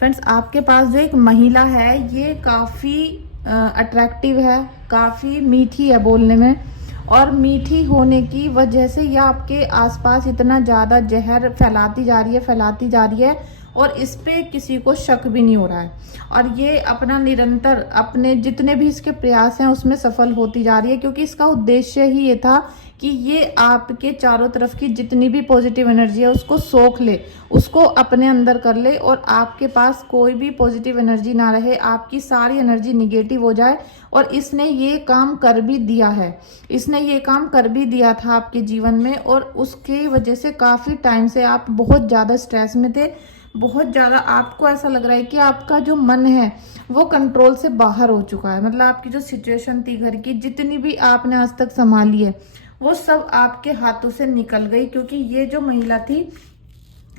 Friends, आपके पास जो एक महिला है ये काफ़ी अट्रैक्टिव है, काफ़ी मीठी है बोलने में, और मीठी होने की वजह से ये आपके आसपास इतना ज़्यादा जहर फैलाती जा रही है और इस पे किसी को शक भी नहीं हो रहा है। और ये अपना निरंतर अपने जितने भी इसके प्रयास हैं उसमें सफल होती जा रही है, क्योंकि इसका उद्देश्य ही ये था कि ये आपके चारों तरफ की जितनी भी पॉजिटिव एनर्जी है उसको सोख ले, उसको अपने अंदर कर ले और आपके पास कोई भी पॉजिटिव एनर्जी ना रहे, आपकी सारी एनर्जी निगेटिव हो जाए। और इसने ये काम कर भी दिया है, इसने ये काम कर भी दिया था आपके जीवन में, और उसकी वजह से काफ़ी टाइम से आप बहुत ज़्यादा स्ट्रेस में थे, बहुत ज़्यादा आपको ऐसा लग रहा है कि आपका जो मन है वो कंट्रोल से बाहर हो चुका है। मतलब आपकी जो सिचुएशन थी घर की, जितनी भी आपने आज तक संभाली है वो सब आपके हाथों से निकल गई, क्योंकि ये जो महिला थी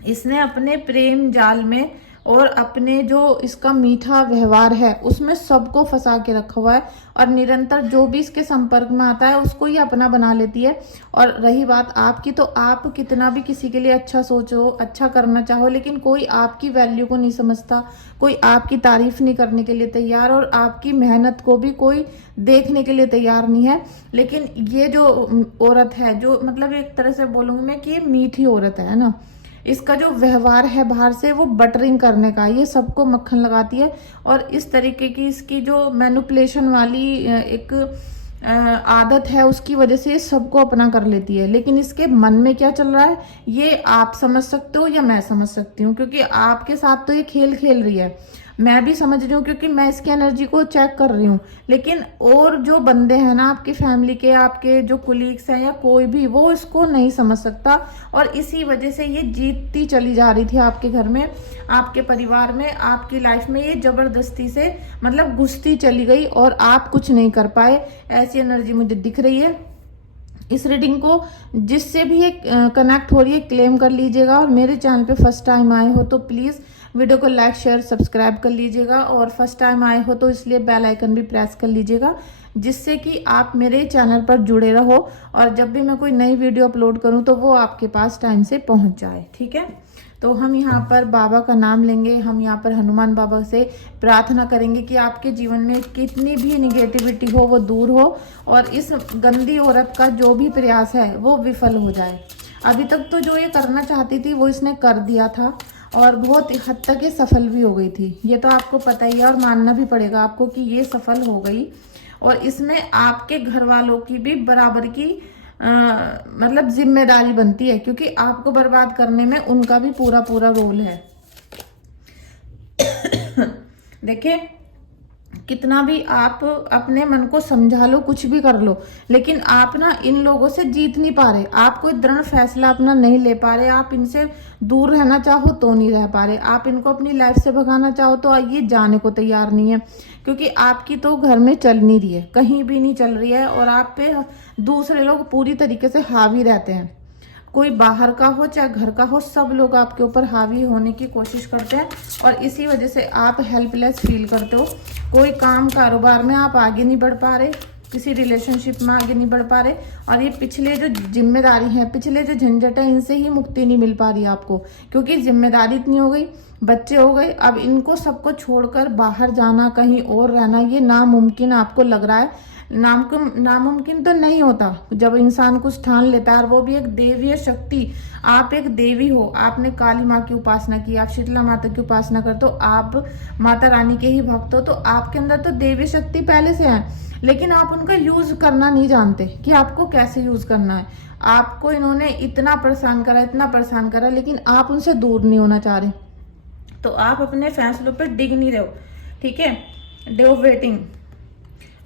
इसने अपने प्रेम जाल में और अपने जो इसका मीठा व्यवहार है उसमें सबको फंसा के रखा हुआ है, और निरंतर जो भी इसके संपर्क में आता है उसको ये अपना बना लेती है। और रही बात आपकी, तो आप कितना भी किसी के लिए अच्छा सोचो, अच्छा करना चाहो, लेकिन कोई आपकी वैल्यू को नहीं समझता, कोई आपकी तारीफ नहीं करने के लिए तैयार, और आपकी मेहनत को भी कोई देखने के लिए तैयार नहीं है। लेकिन ये जो औरत है, जो मतलब एक तरह से बोलूँगी मैं कि ये मीठी औरत है ना, इसका जो व्यवहार है बाहर से वो बटरिंग करने का, ये सबको मक्खन लगाती है। और इस तरीके की इसकी जो मैनिपुलेशन वाली एक आदत है उसकी वजह से ये सबको अपना कर लेती है। लेकिन इसके मन में क्या चल रहा है ये आप समझ सकते हो या मैं समझ सकती हूँ, क्योंकि आपके साथ तो ये खेल खेल रही है, मैं भी समझ रही हूँ क्योंकि मैं इसकी एनर्जी को चेक कर रही हूँ। लेकिन और जो बंदे हैं ना आपकी फैमिली के, आपके जो कुलीग्स हैं या कोई भी, वो इसको नहीं समझ सकता, और इसी वजह से ये जीतती चली जा रही थी आपके घर में, आपके परिवार में, आपकी लाइफ में। ये जबरदस्ती से मतलब घुसती चली गई और आप कुछ नहीं कर पाए, ऐसी एनर्जी मुझे दिख रही है। इस रीडिंग को जिससे भी ये कनेक्ट हो रही है क्लेम कर लीजिएगा, और मेरे चैनल पे फर्स्ट टाइम आए हो तो प्लीज़ वीडियो को लाइक शेयर सब्सक्राइब कर लीजिएगा, और फर्स्ट टाइम आए हो तो इसलिए बेल आइकन भी प्रेस कर लीजिएगा, जिससे कि आप मेरे चैनल पर जुड़े रहो, और जब भी मैं कोई नई वीडियो अपलोड करूं तो वो आपके पास टाइम से पहुंच जाए। ठीक है, तो हम यहाँ पर बाबा का नाम लेंगे, हम यहाँ पर हनुमान बाबा से प्रार्थना करेंगे कि आपके जीवन में कितनी भी निगेटिविटी हो वो दूर हो, और इस गंदी औरत का जो भी प्रयास है वो विफल हो जाए। अभी तक तो जो ये करना चाहती थी वो इसने कर दिया था, और बहुत हद तक ये सफल भी हो गई थी, ये तो आपको पता ही है, और मानना भी पड़ेगा आपको कि ये सफल हो गई। और इसमें आपके घर वालों की भी बराबर की मतलब जिम्मेदारी बनती है, क्योंकि आपको बर्बाद करने में उनका भी पूरा पूरा रोल है। देखिए, कितना भी आप अपने मन को समझा लो, कुछ भी कर लो, लेकिन आप ना इन लोगों से जीत नहीं पा रहे, आप कोई दृढ़ फैसला अपना नहीं ले पा रहे, आप इनसे दूर रहना चाहो तो नहीं रह पा रहे, आप इनको अपनी लाइफ से भगाना चाहो तो ये जाने को तैयार नहीं है, क्योंकि आपकी तो घर में चल नहीं रही है, कहीं भी नहीं चल रही है, और आप पे दूसरे लोग पूरी तरीके से हावी रहते हैं। कोई बाहर का हो चाहे घर का हो, सब लोग आपके ऊपर हावी होने की कोशिश करते हैं, और इसी वजह से आप हेल्पलेस फील करते हो। कोई काम कारोबार में आप आगे नहीं बढ़ पा रहे, किसी रिलेशनशिप में आगे नहीं बढ़ पा रहे, और ये पिछले जो जिम्मेदारी है, पिछले जो झंझट है, इनसे ही मुक्ति नहीं मिल पा रही आपको, क्योंकि जिम्मेदारी इतनी हो गई, बच्चे हो गए, अब इनको सबको छोड़कर बाहर जाना, कहीं और रहना, ये नामुमकिन आपको लग रहा है। नामुमकिन तो नहीं होता जब इंसान कुछ ठान लेता है, और वो भी एक देवीय शक्ति। आप एक देवी हो, आपने काली माँ की उपासना की, आप शीतला माता की उपासना करते हो, आप माता रानी के ही भक्त हो, तो आपके अंदर तो देवी शक्ति पहले से है, लेकिन आप उनका यूज करना नहीं जानते कि आपको कैसे यूज करना है। आपको इन्होंने इतना परेशान करा, लेकिन आप उनसे दूर नहीं होना चाह रहे, तो आप अपने फैसलों पर डिग नहीं रहे हो। ठीक है, डे ऑफ वेटिंग,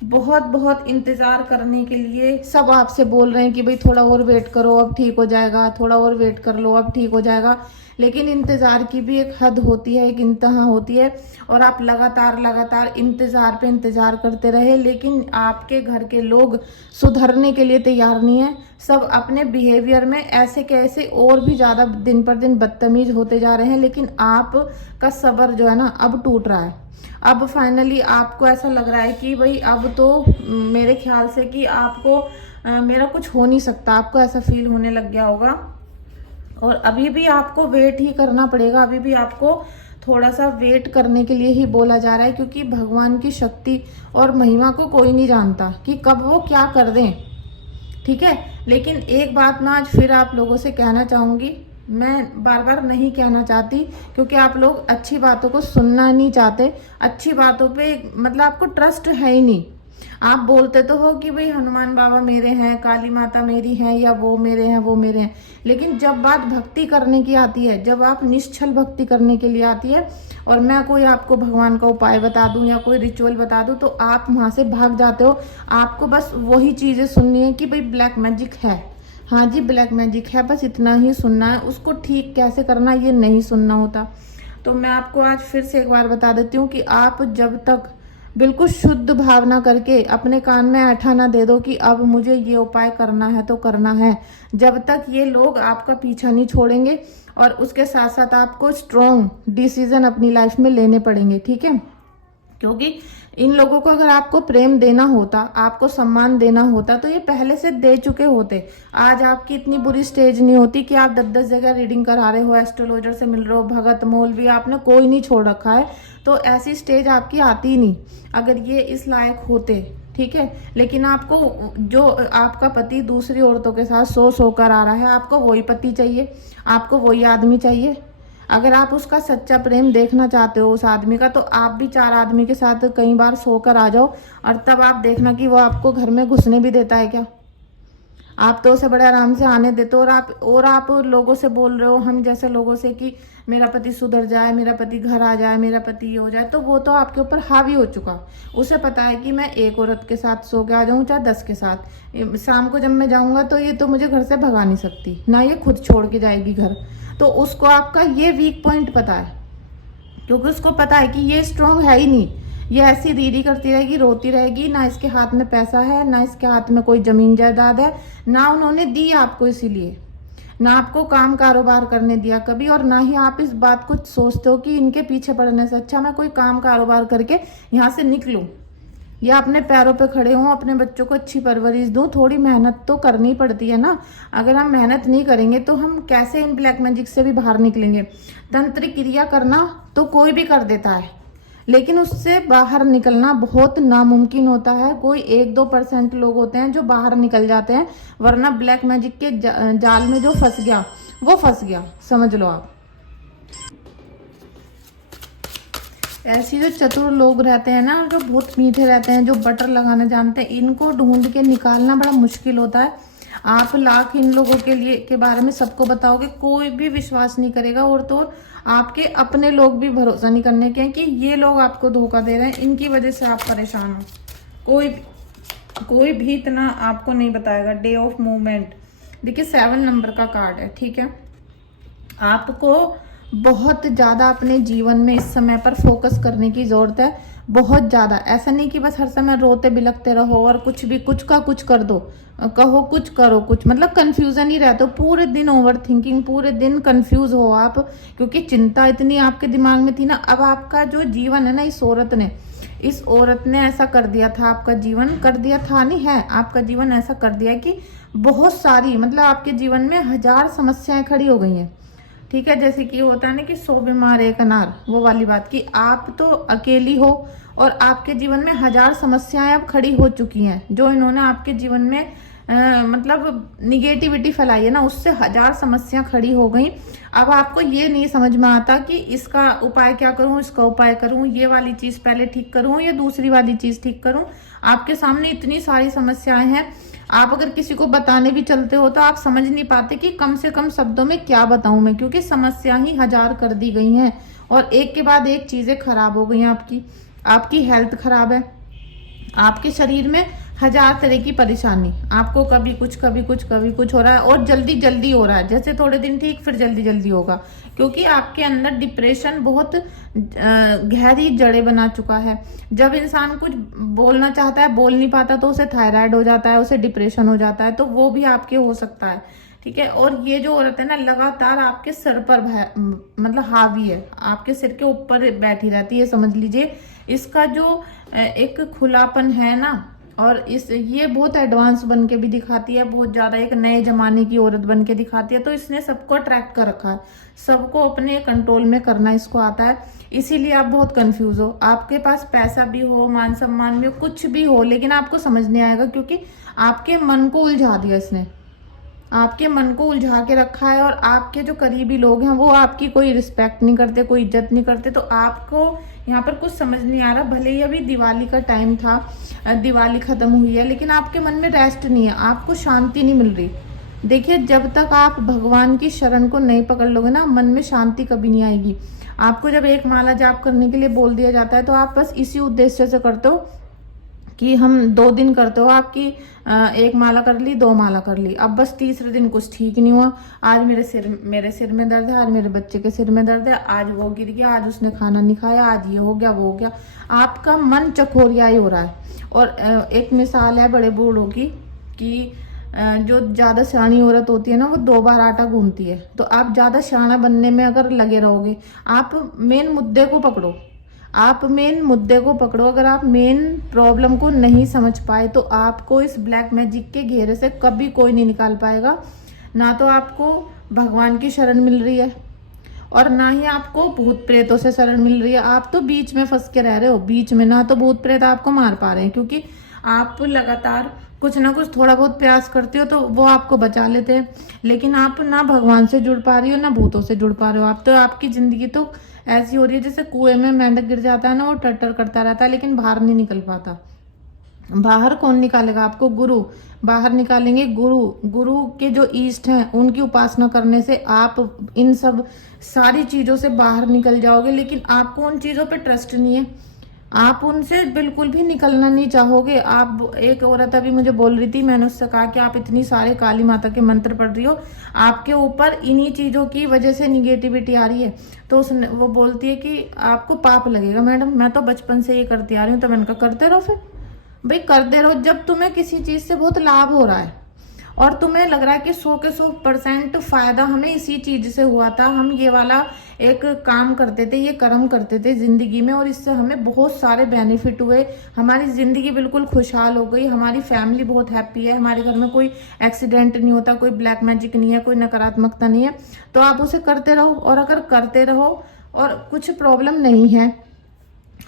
बहुत बहुत इंतजार करने के लिए सब आपसे बोल रहे हैं कि भाई थोड़ा और वेट करो अब ठीक हो जाएगा, थोड़ा और वेट कर लो अब ठीक हो जाएगा, लेकिन इंतजार की भी एक हद होती है, एक इंतहा होती है, और आप लगातार इंतजार पे इंतजार करते रहे, लेकिन आपके घर के लोग सुधरने के लिए तैयार नहीं है। सब अपने बिहेवियर में ऐसे कैसे और भी ज़्यादा दिन पर दिन बदतमीज होते जा रहे हैं, लेकिन आपका सब्र जो है ना अब टूट रहा है। अब फाइनली आपको ऐसा लग रहा है कि भाई अब तो मेरे ख्याल से कि आपको मेरा कुछ हो नहीं सकता, आपको ऐसा फील होने लग गया होगा, और अभी भी आपको वेट ही करना पड़ेगा, अभी भी आपको थोड़ा सा वेट करने के लिए ही बोला जा रहा है, क्योंकि भगवान की शक्ति और महिमा को कोई नहीं जानता कि कब वो क्या कर दें। ठीक है, लेकिन एक बात मैं आज फिर आप लोगों से कहना चाहूँगी, मैं बार बार नहीं कहना चाहती, क्योंकि आप लोग अच्छी बातों को सुनना नहीं चाहते, अच्छी बातों पे मतलब आपको ट्रस्ट है ही नहीं। आप बोलते तो हो कि भाई हनुमान बाबा मेरे हैं, काली माता मेरी है, या वो मेरे हैं वो मेरे हैं, लेकिन जब बात भक्ति करने की आती है, जब आप निश्चल भक्ति करने के लिए आती है और मैं कोई आपको भगवान का उपाय बता दूं या कोई रिचुअल बता दूं, तो आप वहां से भाग जाते हो। आपको बस वही चीजें सुननी है कि भाई ब्लैक मैजिक है, हाँ जी ब्लैक मैजिक है, बस इतना ही सुनना है। उसको ठीक कैसे करना ये नहीं सुनना होता। तो मैं आपको आज फिर से एक बार बता देती हूँ कि आप जब तक बिल्कुल शुद्ध भावना करके अपने कान में ऐठा ना दे दो कि अब मुझे ये उपाय करना है तो करना है, जब तक ये लोग आपका पीछा नहीं छोड़ेंगे। और उसके साथ साथ आपको स्ट्रॉन्ग डिसीजन अपनी लाइफ में लेने पड़ेंगे, ठीक है। क्योंकि इन लोगों को अगर आपको प्रेम देना होता, आपको सम्मान देना होता, तो ये पहले से दे चुके होते। आज आपकी इतनी बुरी स्टेज नहीं होती कि आप 10-10 जगह रीडिंग करा रहे हो, एस्ट्रोलॉजर से मिल रहे हो, भगत मौलवी आपने कोई नहीं छोड़ रखा है, तो ऐसी स्टेज आपकी आती ही नहीं अगर ये इस लायक होते, ठीक है। लेकिन आपको जो आपका पति दूसरी औरतों के साथ सो कर आ रहा है, आपको वही पति चाहिए, आपको वही आदमी चाहिए। अगर आप उसका सच्चा प्रेम देखना चाहते हो उस आदमी का, तो आप भी 4 आदमी के साथ कई बार सोकर आ जाओ, और तब आप देखना कि वो आपको घर में घुसने भी देता है क्या। आप तो उसे बड़े आराम से आने देते हो, और आप लोगों से बोल रहे हो, हम जैसे लोगों से, कि मेरा पति सुधर जाए, मेरा पति घर आ जाए, मेरा पति ये हो जाए। तो वो तो आपके ऊपर हावी हो चुका। उसे पता है कि मैं एक औरत के साथ सो के आ जाऊं चाहे 10 के साथ, शाम को जब मैं जाऊंगा तो ये तो मुझे घर से भगा नहीं सकती, ना ये खुद छोड़ के जाएगी घर। तो उसको आपका ये वीक पॉइंट पता है, क्योंकि उसको पता है कि ये स्ट्रांग है ही नहीं, ये ऐसी दीदी करती रहेगी, रोती रहेगी, ना इसके हाथ में पैसा है, ना इसके हाथ में कोई जमीन जायदाद है, ना उन्होंने दी आपको, इसीलिए ना आपको काम कारोबार करने दिया कभी, और ना ही आप इस बात को सोचते हो कि इनके पीछे पड़ने से अच्छा मैं कोई काम कारोबार करके यहाँ से निकलूं या अपने पैरों पे खड़े हों, अपने बच्चों को अच्छी परवरिश दूं। थोड़ी मेहनत तो करनी पड़ती है ना। अगर हम मेहनत नहीं करेंगे तो हम कैसे इन ब्लैक मैजिक से भी बाहर निकलेंगे। तंत्र क्रिया करना तो कोई भी कर देता है, लेकिन उससे बाहर निकलना बहुत नामुमकिन होता है। कोई 1-2% लोग होते हैं जो बाहर निकल जाते हैं, वरना ब्लैक मैजिक के जाल में जो फंस गया वो फंस गया, समझ लो आप। ऐसी जो चतुर लोग रहते हैं ना, और जो बहुत मीठे रहते हैं, जो बटर लगाना जानते हैं, इनको ढूंढ के निकालना बड़ा मुश्किल होता है। आप लाख इन लोगों के बारे में सबको बताओगे, कोई भी विश्वास नहीं करेगा, और तो आपके अपने लोग भी भरोसा नहीं करने के हैं कि ये लोग आपको धोखा दे रहे हैं, इनकी वजह से आप परेशान हो। कोई भी इतना आपको नहीं बताएगा। डे ऑफ मूवमेंट देखिए 7 नंबर का कार्ड है, ठीक है। आपको बहुत ज़्यादा अपने जीवन में इस समय पर फोकस करने की ज़रूरत है, बहुत ज़्यादा। ऐसा नहीं कि बस हर समय रोते बिलखते रहो और कुछ भी कुछ का कुछ कर दो, कहो कुछ करो कुछ, मतलब कंफ्यूजन ही रहते हो पूरे दिन, ओवर थिंकिंग, पूरे दिन कंफ्यूज हो आप, क्योंकि चिंता इतनी आपके दिमाग में थी ना। अब आपका जो जीवन है ना, इस औरत ने ऐसा कर दिया था, आपका जीवन कर दिया था, नहीं है, आपका जीवन ऐसा कर दिया कि बहुत सारी, मतलब आपके जीवन में 1000 समस्याएं खड़ी हो गई हैं, ठीक है। जैसे कि होता है ना कि 100 बीमार 1 अनार, वो वाली बात कि आप तो अकेली हो और आपके जीवन में 1000 समस्याएं अब खड़ी हो चुकी हैं। जो इन्होंने आपके जीवन में मतलब निगेटिविटी फैलाई है ना, उससे 1000 समस्या खड़ी हो गई। अब आपको ये नहीं समझ में आता कि इसका उपाय क्या करूं, इसका उपाय करूं, ये वाली चीज पहले ठीक करूं या दूसरी वाली चीज ठीक करूं। आपके सामने इतनी सारी समस्याएं हैं, आप अगर किसी को बताने भी चलते हो तो आप समझ नहीं पाते कि कम से कम शब्दों में क्या बताऊं मैं, क्योंकि समस्या ही 1000 कर दी गई हैं और एक के बाद एक चीजें खराब हो गई हैं। आपकी हेल्थ खराब है, आपके शरीर में 1000 तरह की परेशानी, आपको कभी कुछ हो रहा है, और जल्दी जल्दी हो रहा है। जैसे थोड़े दिन ठीक, फिर जल्दी जल्दी होगा, क्योंकि आपके अंदर डिप्रेशन बहुत गहरी जड़ें बना चुका है। जब इंसान कुछ बोलना चाहता है, बोल नहीं पाता, तो उसे थायराइड हो जाता है, उसे डिप्रेशन हो जाता है, तो वो भी आपके हो सकता है, ठीक है। और ये जो औरत है ना, लगातार आपके सर पर मतलब हावी है, आपके सिर के ऊपर बैठी रहती है, समझ लीजिए। इसका जो एक खुलापन है ना, और इस ये बहुत एडवांस बन के भी दिखाती है, बहुत ज्यादा एक नए जमाने की औरत बन के दिखाती है। तो इसने सबको अट्रैक्ट कर रखा है, सबको अपने कंट्रोल में करना इसको आता है। इसीलिए आप बहुत कंफ्यूज हो। आपके पास पैसा भी हो, मान सम्मान भी हो, कुछ भी हो, लेकिन आपको समझ नहीं आएगा, क्योंकि आपके मन को उलझा दिया इसने, आपके मन को उलझा के रखा है। और आपके जो करीबी लोग हैं वो आपकी कोई रिस्पेक्ट नहीं करते, कोई इज्जत नहीं करते। तो आपको यहाँ पर कुछ समझ नहीं आ रहा। भले ही अभी दिवाली का टाइम था, दिवाली खत्म हुई है, लेकिन आपके मन में रेस्ट नहीं है, आपको शांति नहीं मिल रही। देखिए, जब तक आप भगवान की शरण को नहीं पकड़ लोगे ना, मन में शांति कभी नहीं आएगी। आपको जब एक माला जाप करने के लिए बोल दिया जाता है तो आप बस इसी उद्देश्य से करते हो कि हम 2 दिन करते हो, आपकी एक माला कर ली, 2 माला कर ली, अब बस तीसरे दिन कुछ ठीक नहीं हुआ। आज मेरे सिर में दर्द है, आज मेरे बच्चे के सिर में दर्द है, आज वो गिर गया, आज उसने खाना नहीं खाया, आज ये हो गया, वो हो गया। आपका मन चकोरिया ही हो रहा है। और एक मिसाल है बड़े बूढ़ों की कि जो ज़्यादा सियानी औरत होती है ना, वो 2 बार आटा गूंथती है। तो आप ज़्यादा सियाना बनने में अगर लगे रहोगे, आप मेन मुद्दे को पकड़ो, आप मेन मुद्दे को पकड़ो। अगर आप मेन प्रॉब्लम को नहीं समझ पाए तो आपको इस ब्लैक मैजिक के घेरे से कभी कोई नहीं निकाल पाएगा। ना तो आपको भगवान की शरण मिल रही है और ना ही आपको भूत प्रेतों से शरण मिल रही है। आप तो बीच में फंस के रह रहे हो, बीच में। ना तो भूत प्रेत आपको मार पा रहे हैं, क्योंकि आप लगातार कुछ ना कुछ थोड़ा बहुत प्रयास करते हो तो वो आपको बचा लेते हैं, लेकिन आप ना भगवान से जुड़ पा रही हो, ना भूतों से जुड़ पा रहे हो। आप तो, आपकी जिंदगी तो ऐसी हो रही है जैसे कुएं में मेंढक गिर जाता है ना, वो टट्टर करता रहता है लेकिन बाहर नहीं निकल पाता। बाहर कौन निकालेगा आपको? गुरु बाहर निकालेंगे। गुरु के जो ईष्ट हैं उनकी उपासना करने से आप इन सब सारी चीजों से बाहर निकल जाओगे। लेकिन आपको उन चीजों पे ट्रस्ट नहीं है, आप उनसे बिल्कुल भी निकलना नहीं चाहोगे। आप, एक औरत अभी मुझे बोल रही थी, मैंने उससे कहा कि आप इतनी सारे काली माता के मंत्र पढ़ रही हो, आपके ऊपर इन्हीं चीजों की वजह से निगेटिविटी आ रही है। तो उसने, वो बोलती है कि आपको पाप लगेगा। मैडम, मैं तो बचपन से ये करती आ रही हूँ। तो मैंने कहा करते रहो फिर भाई, करते रहो। जब तुम्हें किसी चीज से बहुत लाभ हो रहा है और तुम्हें लग रहा है कि 100 के 100% फायदा हमें इसी चीज से हुआ था, हम ये वाला एक काम करते थे, ये कर्म करते थे जिंदगी में और इससे हमें बहुत सारे बेनिफिट हुए, हमारी जिंदगी बिल्कुल खुशहाल हो गई, हमारी फैमिली बहुत हैप्पी है, हमारे घर में कोई एक्सीडेंट नहीं होता, कोई ब्लैक मैजिक नहीं है, कोई नकारात्मकता नहीं है, तो आप उसे करते रहो। और अगर करते रहो और कुछ प्रॉब्लम नहीं है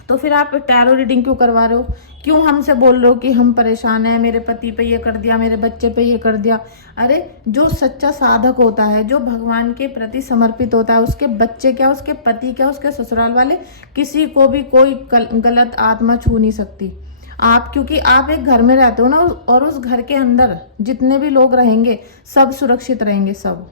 तो फिर आप टैरो रीडिंग क्यों करवा रहे हो? क्यों हमसे बोल रहे हो कि हम परेशान हैं, मेरे पति पे ये कर दिया, मेरे बच्चे पे ये कर दिया? अरे, जो सच्चा साधक होता है, जो भगवान के प्रति समर्पित होता है, उसके बच्चे क्या, उसके पति क्या, उसके ससुराल वाले, किसी को भी कोई गलत आत्मा छू नहीं सकती। आप, क्योंकि आप एक घर में रहते हो ना, और उस घर के अंदर जितने भी लोग रहेंगे सब सुरक्षित रहेंगे। सब,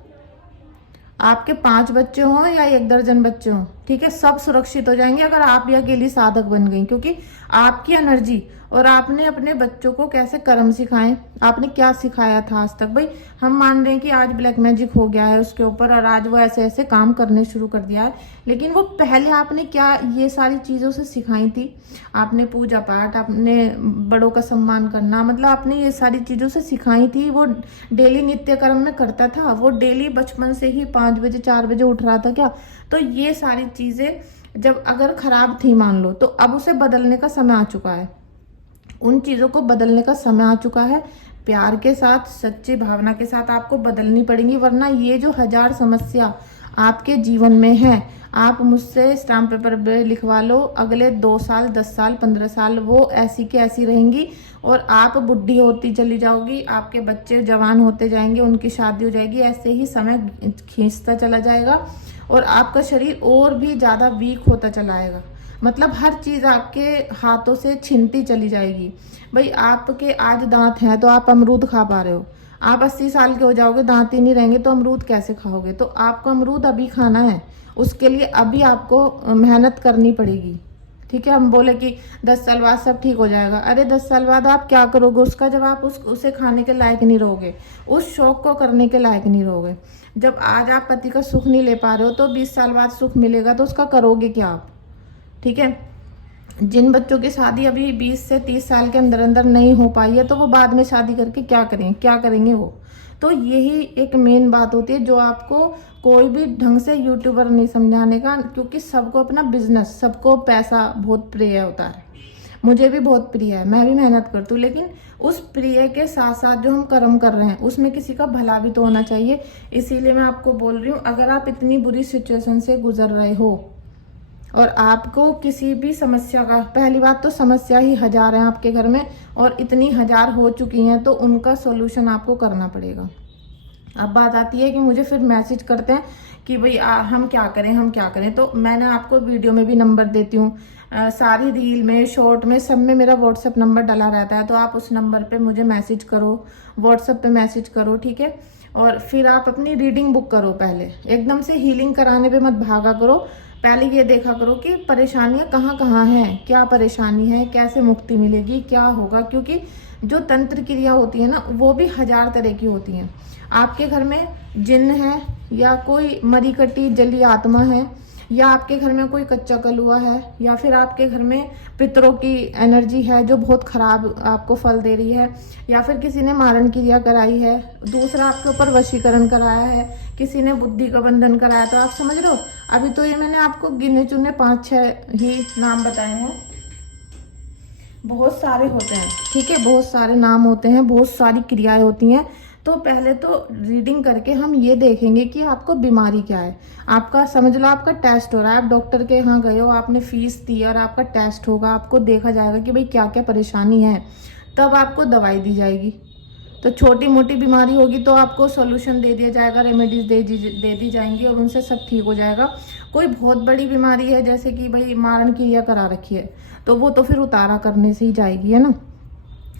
आपके 5 बच्चे हों या 1 दर्जन बच्चे हों, ठीक है, सब सुरक्षित हो जाएंगे अगर आप भी अकेली साधक बन गई। क्योंकि आपकी एनर्जी और आपने अपने बच्चों को कैसे कर्म सिखाए, आपने क्या सिखाया था आज तक। भाई, हम मान रहे हैं कि आज ब्लैक मैजिक हो गया है उसके ऊपर और आज वो ऐसे ऐसे काम करने शुरू कर दिया है, लेकिन वो पहले आपने क्या ये सारी चीज़ों से सिखाई थी? आपने पूजा पाठ, आपने बड़ों का सम्मान करना, मतलब आपने ये सारी चीज़ों से सिखाई थी। वो डेली नित्य कर्म में करता था, वो डेली बचपन से ही 5 बजे 4 बजे उठ रहा था क्या? तो ये सारी चीज़ें जब अगर खराब थी मान लो, तो अब उसे बदलने का समय आ चुका है। उन चीज़ों को बदलने का समय आ चुका है। प्यार के साथ, सच्ची भावना के साथ आपको बदलनी पड़ेगी, वरना ये जो 1000 समस्या आपके जीवन में है, आप मुझसे स्टाम्प पेपर पे लिखवा लो, अगले 2 साल, 10 साल, 15 साल वो ऐसी की ऐसी रहेंगी और आप बुढ़ी होती चली जाओगी, आपके बच्चे जवान होते जाएंगे, उनकी शादी हो जाएगी, ऐसे ही समय खींचता चला जाएगा और आपका शरीर और भी ज़्यादा वीक होता चला आएगा। मतलब हर चीज़ आपके हाथों से छिनती चली जाएगी। भाई, आपके आज दांत हैं तो आप अमरूद खा पा रहे हो, आप 80 साल के हो जाओगे, दांत ही नहीं रहेंगे तो अमरूद कैसे खाओगे? तो आपको अमरूद अभी खाना है, उसके लिए अभी आपको मेहनत करनी पड़ेगी, ठीक है। हम बोले कि 10 साल बाद सब ठीक हो जाएगा। अरे 10 साल बाद आप क्या करोगे उसका, जब आप उसे खाने के लायक नहीं रहोगे, उस शौक को करने के लायक नहीं रहोगे। जब आज आप पति का सुख नहीं ले पा रहे हो तो 20 साल बाद सुख मिलेगा तो उसका करोगे क्या आप? ठीक है। जिन बच्चों की शादी अभी 20 से 30 साल के अंदर अंदर नहीं हो पाई है तो वो बाद में शादी करके क्या करेंगे वो? तो यही एक मेन बात होती है जो आपको कोई भी ढंग से यूट्यूबर नहीं समझाने का, क्योंकि सबको अपना बिजनेस, सबको पैसा बहुत प्रिय होता है। मुझे भी बहुत प्रिय है, मैं भी मेहनत करती हूँ, लेकिन उस प्रिय के साथ साथ जो हम कर्म कर रहे हैं उसमें किसी का भला भी तो होना चाहिए। इसीलिए मैं आपको बोल रही हूँ, अगर आप इतनी बुरी सिचुएशन से गुजर रहे हो और आपको किसी भी समस्या का, पहली बात तो समस्या ही हजार है आपके घर में और इतनी हजार हो चुकी हैं, तो उनका सॉल्यूशन आपको करना पड़ेगा। अब बात आती है कि मुझे फिर मैसेज करते हैं कि भाई हम क्या करें, हम क्या करें। तो मैंने आपको वीडियो में भी नंबर देती हूँ, सारी रील में, शॉर्ट में, सब में मेरा व्हाट्सएप नंबर डला रहता है। तो आप उस नंबर पे मुझे मैसेज करो, व्हाट्सएप पे मैसेज करो, ठीक है। और फिर आप अपनी रीडिंग बुक करो। पहले एकदम से हीलिंग कराने पे मत भागा करो, पहले ये देखा करो कि परेशानियां कहाँ कहाँ हैं, क्या परेशानी है, कैसे मुक्ति मिलेगी, क्या होगा। क्योंकि जो तंत्र क्रिया होती है ना, वो भी हजार तरह की होती हैं। आपके घर में जिन्न है, या कोई मरी कटी जली आत्मा है, या आपके घर में कोई कच्चा कलुआ है, या फिर आपके घर में पितरों की एनर्जी है जो बहुत खराब आपको फल दे रही है, या फिर किसी ने मारण क्रिया कराई है, दूसरा आपके ऊपर वशीकरण कराया है, किसी ने बुद्धि का बंधन कराया। तो आप समझ रहे हो, अभी तो ये मैंने आपको गिने चुने 5-6 ही नाम बताए हैं, बहुत सारे होते हैं, ठीक है, बहुत सारे नाम होते हैं, बहुत सारी क्रियाएं होती हैं। तो पहले तो रीडिंग करके हम ये देखेंगे कि आपको बीमारी क्या है। आपका समझ लो आपका टेस्ट हो रहा है, आप डॉक्टर के यहाँ गए हो, आपने फीस दी और आपका टेस्ट होगा, आपको देखा जाएगा कि भाई क्या क्या परेशानी है, तब आपको दवाई दी जाएगी। तो छोटी मोटी बीमारी होगी तो आपको सॉल्यूशन दे दिया जाएगा, रेमेडीज दे दी जाएंगी और उनसे सब ठीक हो जाएगा। कोई बहुत बड़ी बीमारी है, जैसे कि भाई मारण क्रिया करा रखी है, तो वो तो फिर उतारा करने से ही जाएगी, है ना,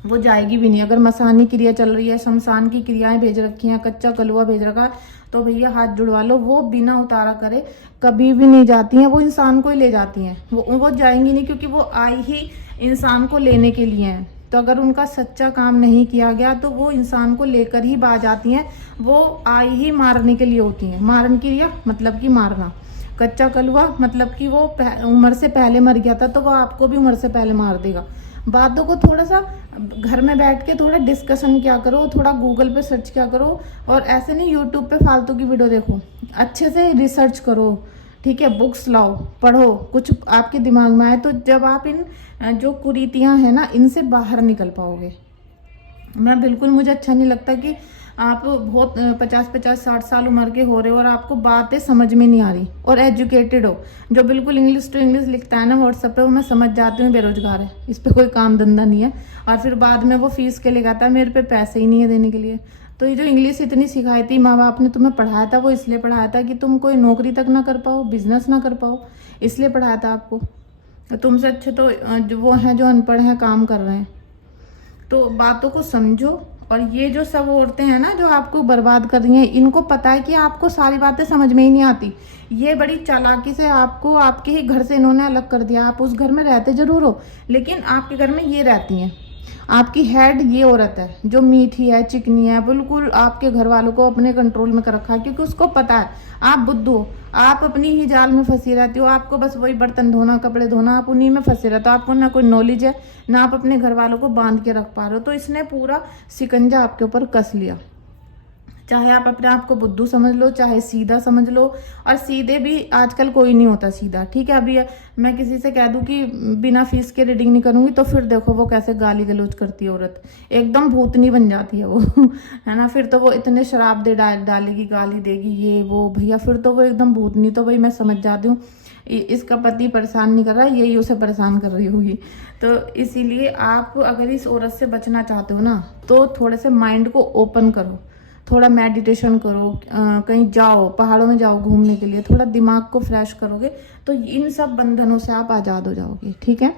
वो जाएगी भी नहीं। अगर मसानी क्रिया चल रही है, शमशान की क्रियाएं भेज रखी हैं, कच्चा कलुआ भेज रखा है, तो भैया हाथ जुड़वा लो। वो बिना उतारा करे कभी भी नहीं जाती हैं, वो इंसान को ही ले जाती हैं। वो जाएंगी नहीं, क्योंकि वो आई ही इंसान को लेने के लिए हैं। तो अगर उनका सच्चा काम नहीं किया गया तो वो इंसान को लेकर ही बाज आती हैं, वो आई ही मारने के लिए होती हैं। मारण क्रिया मतलब कि मारना, कच्चा कलुआ मतलब कि वो उम्र से पहले मर गया था, तो वो आपको भी उम्र से पहले मार देगा। बातों को थोड़ा सा घर में बैठ के थोड़ा डिस्कशन क्या करो, थोड़ा गूगल पे सर्च क्या करो, और ऐसे नहीं यूट्यूब पे फालतू की वीडियो देखो, अच्छे से रिसर्च करो, ठीक है, बुक्स लाओ, पढ़ो, कुछ आपके दिमाग में आए, तो जब आप इन जो कुरीतियां हैं ना, इनसे बाहर निकल पाओगे। मैं बिल्कुल, मुझे अच्छा नहीं लगता कि आप बहुत 50-50 60 साल उम्र के हो रहे हो और आपको बातें समझ में नहीं आ रही, और एजुकेटेड हो। जो बिल्कुल इंग्लिश टू इंग्लिश लिखता है ना व्हाट्सएप पे, वो मैं समझ जाती हूँ बेरोजगार है, इस पे कोई काम धंधा नहीं है, और फिर बाद में वो फीस के लिए कहता है मेरे पे पैसे ही नहीं है देने के लिए। तो ये जो इंग्लिश इतनी सिखाई थी, माँ बाप ने तुम्हें पढ़ाया था, वो इसलिए पढ़ाया था कि तुम कोई नौकरी तक ना कर पाओ, बिजनेस ना कर पाओ, इसलिए पढ़ाया था आपको। तो तुमसे अच्छे तो जो वो हैं जो अनपढ़ हैं, काम कर रहे हैं। तो बातों को समझो। और ये जो सब औरतें हैं ना जो आपको बर्बाद कर रही हैं, इनको पता है कि आपको सारी बातें समझ में ही नहीं आती। ये बड़ी चालाकी से आपको आपके ही घर से इन्होंने अलग कर दिया। आप उस घर में रहते जरूर हो, लेकिन आपके घर में ये रहती हैं। आपकी हेड ये औरत है जो मीठी है, चिकनी है, बिल्कुल आपके घर वालों को अपने कंट्रोल में कर रखा है, क्योंकि उसको पता है आप बुद्धू हो, आप अपनी ही जाल में फंसी रहती हो। आपको बस वही बर्तन धोना, कपड़े धोना, आप उन्हीं में फंसे रहते हो। आपको ना कोई नॉलेज है, ना आप अपने घर वालों को बांध के रख पा रहे हो। तो इसने पूरा शिकंजा आपके ऊपर कस लिया। चाहे आप अपने आप को बुद्धू समझ लो, चाहे सीधा समझ लो, और सीधे भी आजकल कोई नहीं होता सीधा, ठीक है। अभी मैं किसी से कह दूं कि बिना फीस के रीडिंग नहीं करूंगी, तो फिर देखो वो कैसे गाली गलौज करती है औरत, एकदम भूतनी बन जाती है वो है ना। फिर तो वो इतने शराब दे डालेगी, गाली देगी, ये वो, भैया फिर तो वो एकदम भूतनी। तो भाई मैं समझ जाती हूँ इसका पति परेशान नहीं कर रहा, यही उसे परेशान कर रही होगी। तो इसीलिए आप अगर इस औरत से बचना चाहते हो ना, तो थोड़े से माइंड को ओपन करो, थोड़ा मेडिटेशन करो, कहीं जाओ, पहाड़ों में जाओ घूमने के लिए, थोड़ा दिमाग को फ्रेश करोगे तो इन सब बंधनों से आप आज़ाद हो जाओगे, ठीक है।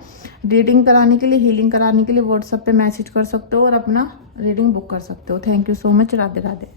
रीडिंग कराने के लिए, हीलिंग कराने के लिए व्हाट्सएप पे मैसेज कर सकते हो और अपना रीडिंग बुक कर सकते हो। Thank you so much. Radhe Radhe.